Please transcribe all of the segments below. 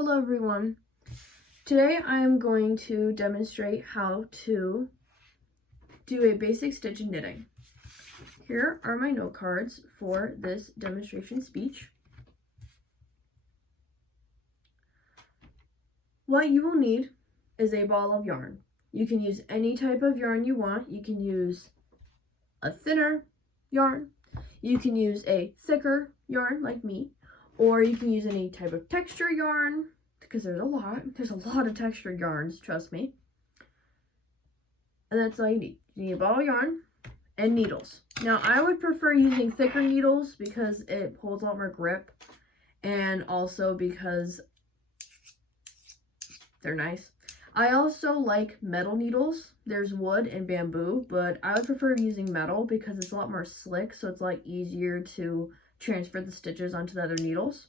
Hello everyone. Today I am going to demonstrate how to do a basic stitch in knitting. Here are my note cards for this demonstration speech. What you will need is a ball of yarn. You can use any type of yarn you want. You can use a thinner yarn. You can use a thicker yarn like me, or you can use any type of texture yarn, because there's a lot of textured yarns, trust me. And that's all you need. You need a ball of yarn and needles. Now, I would prefer using thicker needles because it holds a lot more grip, and also because they're nice. I also like metal needles. There's wood and bamboo, but I would prefer using metal because it's a lot more slick, so it's a lot easier to transfer the stitches onto the other needles.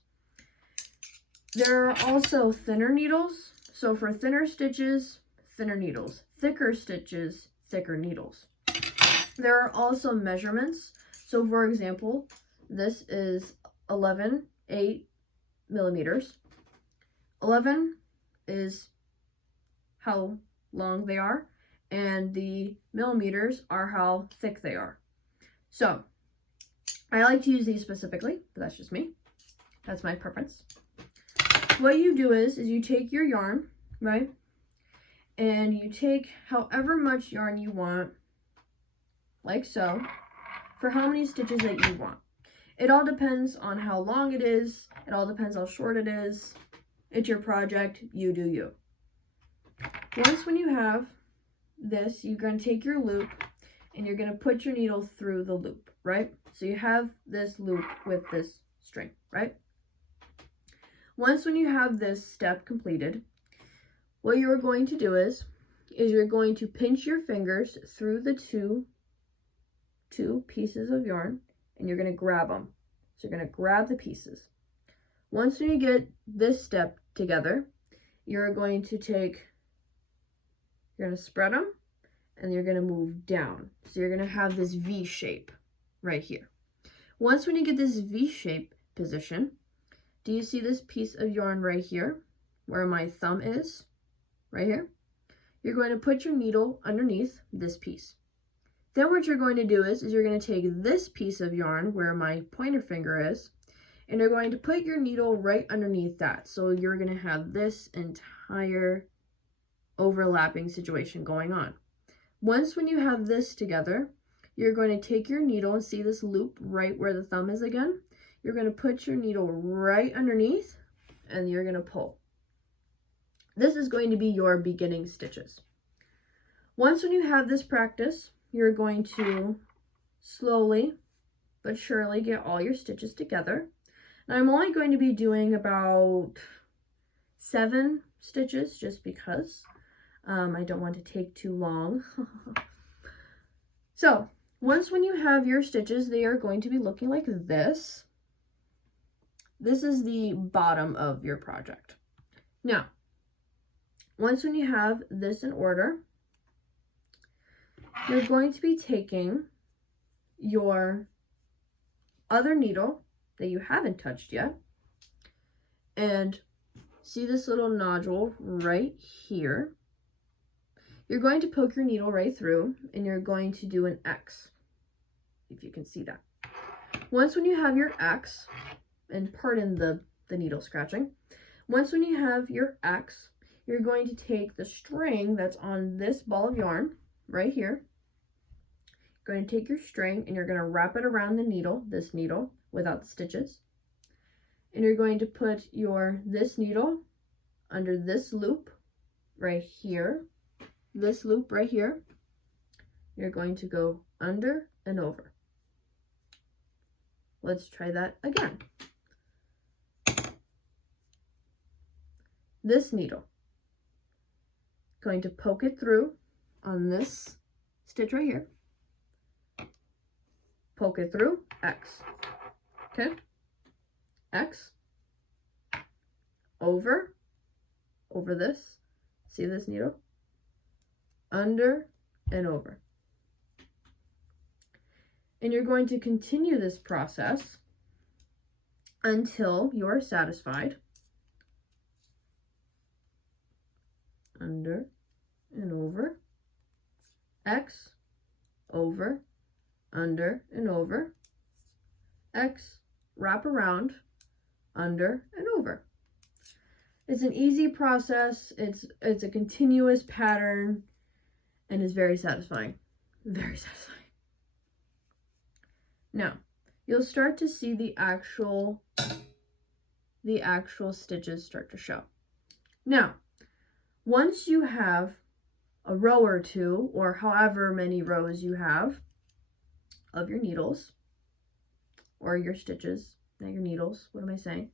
There are also thinner needles. So for thinner stitches, thinner needles. Thicker stitches, thicker needles. There are also measurements. So for example, this is 11/8 millimeters. 11 is how long they are, and the millimeters are how thick they are. So I like to use these specifically, but that's just me. That's my preference. What you do is you take your yarn, right? And you take however much yarn you want, like so, for how many stitches that you want. It all depends on how long it is. It all depends how short it is. It's your project. You do you. Once when you have this, you're going to take your loop and you're going to put your needle through the loop, right? So you have this loop with this string, right? Once when you have this step completed, what you're going to do is you're going to pinch your fingers through the two pieces of yarn, and you're going to grab them. So you're going to grab the pieces. Once when you get this step together, you're going to spread them, and you're going to move down. So you're going to have this V shape right here. Once when you get this V shape position, do you see this piece of yarn right here where my thumb is? Right here. You're going to put your needle underneath this piece. Then what you're going to do is you're going to take this piece of yarn where my pointer finger is, and you're going to put your needle right underneath that. So you're going to have this entire overlapping situation going on. Once when you have this together, you're going to take your needle and see this loop right where the thumb is again. You're going to put your needle right underneath, and you're going to pull. This is going to be your beginning stitches. Once when you have this practice, you're going to slowly but surely get all your stitches together. And I'm only going to be doing about 7 stitches just because I don't want to take too long. So once when you have your stitches, they are going to be looking like this. This is the bottom of your project. Now, once when you have this in order, you're going to be taking your other needle that you haven't touched yet, and see this little nodule right here. You're going to poke your needle right through, and you're going to do an X, if you can see that. Once when you have your X, and pardon the needle scratching, once when you have your X, you're going to take the string that's on this ball of yarn right here. You're going to take your string and you're going to wrap it around the needle, this needle, without the stitches. And you're going to put this needle under this loop right here, this loop right here. You're going to go under and over. Let's try that again. This needle, going to poke it through on this stitch right here, poke it through, X, okay, X, over this, see this needle, under and over. And you're going to continue this process until you're satisfied X, over, under, and over, X, wrap around, under, and over. It's an easy process. It's a continuous pattern, and it's very satisfying. Very satisfying. Now, you'll start to see the actual stitches start to show. Now, once you have a row or two, or however many rows you have of your needles, or your stitches, not your needles, what am I saying?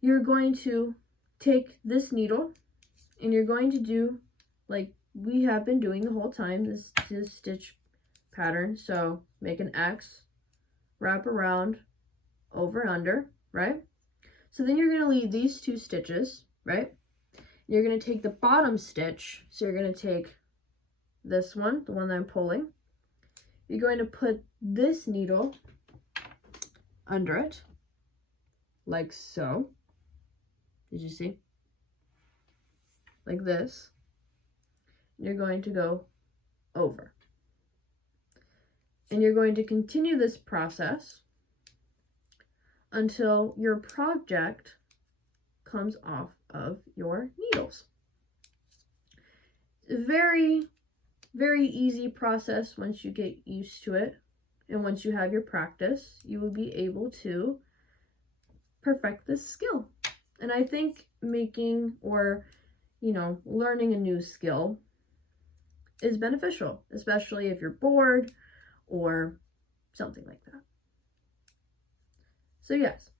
You're going to take this needle and you're going to do like we have been doing the whole time, this stitch pattern. So make an X, wrap around, over and under, right? So then you're going to leave these two stitches, right? You're going to take the bottom stitch, so you're going to take this one, the one that I'm pulling. You're going to put this needle under it, like so. Did you see? Like this. You're going to go over. And you're going to continue this process until your project comes off of your needles. It's a very, very easy process once you get used to it. And once you have your practice, you will be able to perfect this skill. And I think making or, learning a new skill is beneficial, especially if you're bored or something like that. So yes,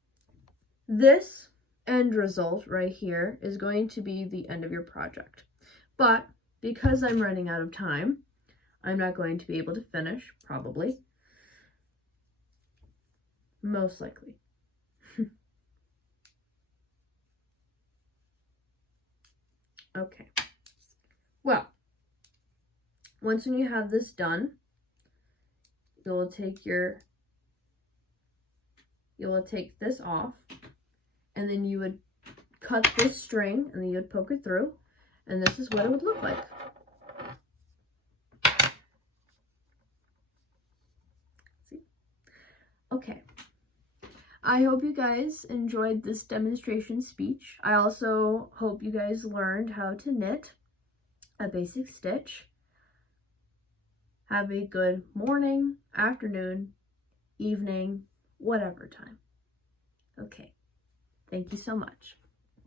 this end result right here is going to be the end of your project. But because I'm running out of time, I'm not going to be able to finish, probably. Most likely. Okay. Well, once when you have this done, you will take this off, and then you would cut this string, and then you would poke it through, and this is what it would look like. See? Okay. I hope you guys enjoyed this demonstration speech. I also hope you guys learned how to knit a basic stitch. Have a good morning, afternoon, evening, whatever time. Okay. Thank you so much.